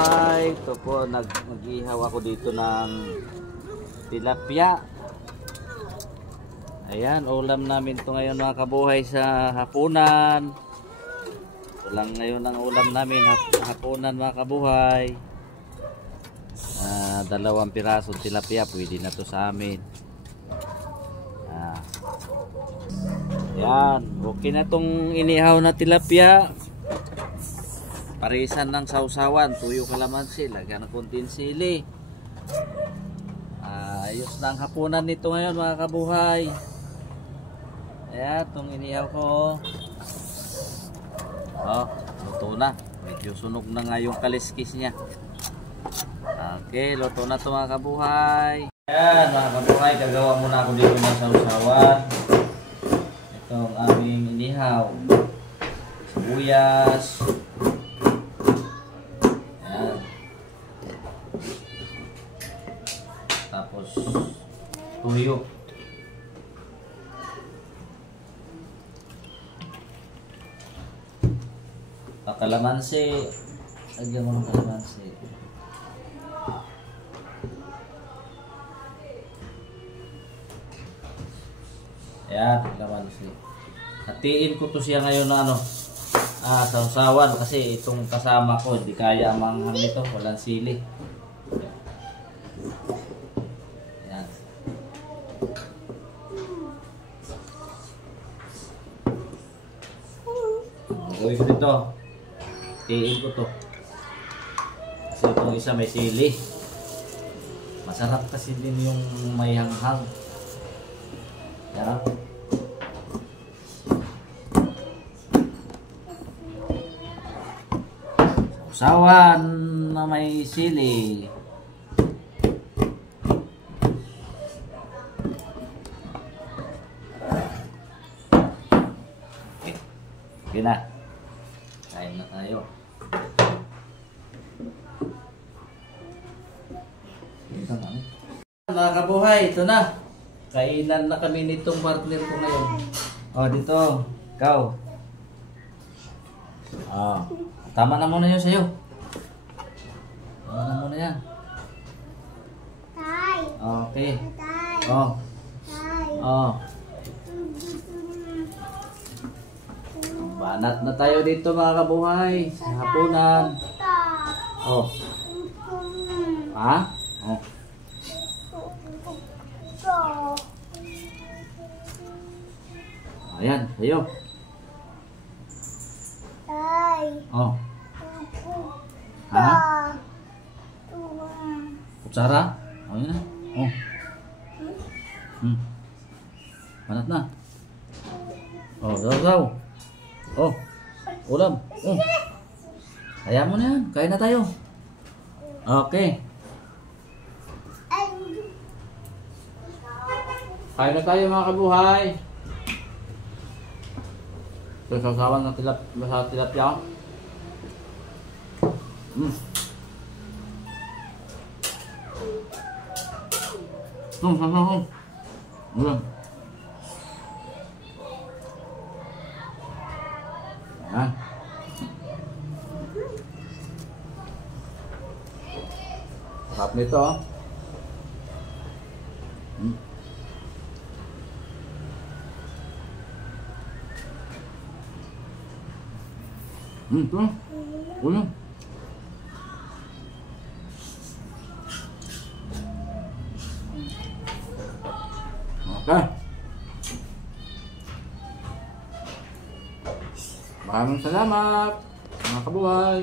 kabuhay, ito po nag-ihaw ako dito ng tilapia. Ayan, ulam namin ito ngayon mga kabuhay sa hapunan. Ito lang ngayon ang ulam namin hapunan mga kabuhay. 2 pirasong tilapia, pwede na to sa amin. Ayan, okay na tong inihaw na tilapia. Parisan ng sausawan, tuyo kalamansi, lagyan ng konting sili. Ayos na ang hapunan nito ngayon mga kabuhay. Ayan, itong inihaw ko. Luto na. Medyo sunog na nga yung kaliskis niya. Okay, luto na ito mga kabuhay. Ayan mga kabuhay, gagawa muna ako dito ng sausawan. Ito ang aming inihaw. Sibuyas. Ayan. Tapos tuyo. Kalamansi. Lagyan mo ng kalamansi. Ayan, kalamansi. Hatiin ko to siya ngayon na sausawan kasi itong kasama ko hindi kaya manghang nito, walang sili. Ayan. Gawin ko dito. Hatiin ko to. Kasi itong isa may sili. Masarap kasi din yung may hanghang. Yan. Sausawan na may sili. Okay na. Kain na tayo. Mga kabuhay, ito na. Kainan na kami nitong partner ko ngayon. Dito. Ikaw. Tama na muna yun sa'yo. Tama na muna yan. Okay. Banat na tayo dito mga kabuhay. Sa hapunan. Ayan, sa'yo. Kutsara? Ayan na. Banat na. Daw. Ulam. Kaya mo na yan. Kain na tayo. Okay. Kain na tayo mga kabuhay. Ito sausawan ng tilapia. Ayan. Sarap nito. Ulam. Okay. Maraming salamat mga kabuhay.